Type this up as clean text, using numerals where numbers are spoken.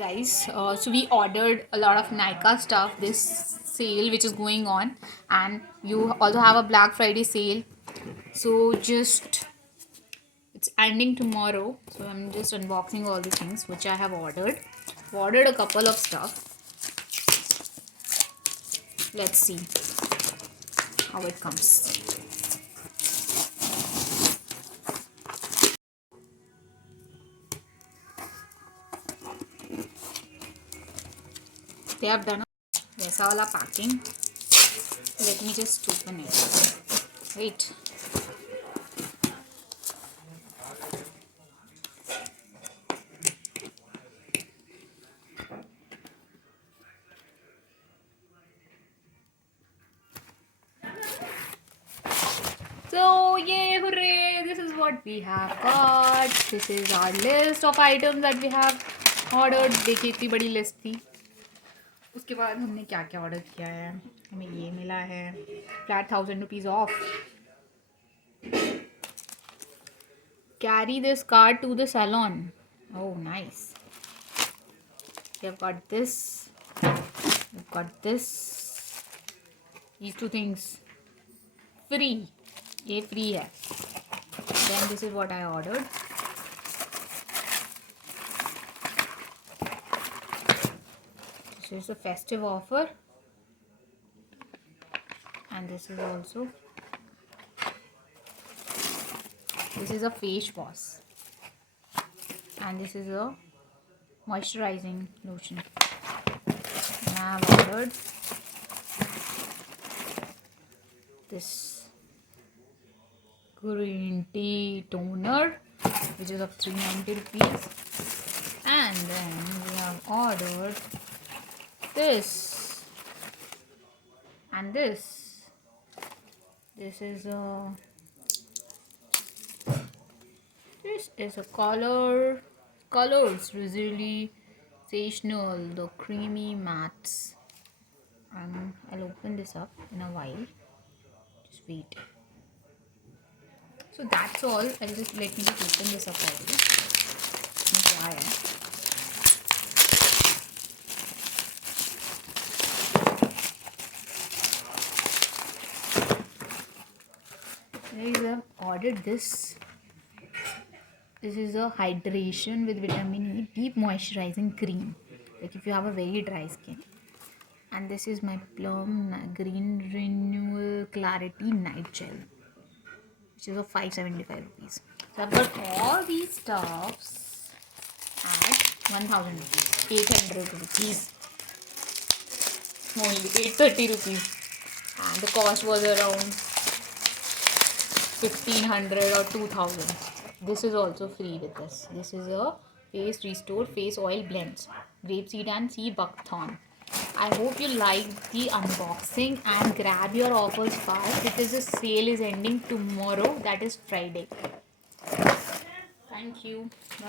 Guys, so we ordered a lot of Nykka stuff this sale which is going on, and you also have a Black Friday sale. So just it's ending tomorrow, so I'm just unboxing all the things which I have ordered. Ordered a couple of stuff. Let's see how it comes. They have done a वैसा वाला packing. Let me just open it. Wait. So yay, hooray, this is what we have got. This is our list of items that we have ordered. देखिए इतनी बड़ी list थी. उसके बाद हमने क्या क्या ऑर्डर किया है. हमें ये मिला है flat 1000 rupees off. Carry this card to the salon. Oh, nice. We have got this. We've got this. These two things free. ये free है. Then this is what I ordered. This is a festive offer, and this is also. This is a face wash, and this is a moisturizing lotion. And I have ordered this green tea toner, which is of 390 rupees. And then we have ordered this and this. This is a colors really sensational, the creamy mattes. I'll open this up in a while. Just wait. So that's all. Let me just open this up already. क्या है? I've ordered this. This is a hydration with vitamin E deep moisturizing cream, like if you have a very dry skin. And this is my plum green renewal clarity night gel, which is of 575 rupees. So I've got all these stuffs at 1000 rupees, 800 rupees, only 830 rupees, and the cost was around 1500 or 2000. This is also free with this. This is a face restore face oil blends, grapeseed and sea buckthorn. I hope you liked the unboxing and grab your offers fast because the sale is ending tomorrow, that is Friday. Thank you. Bye.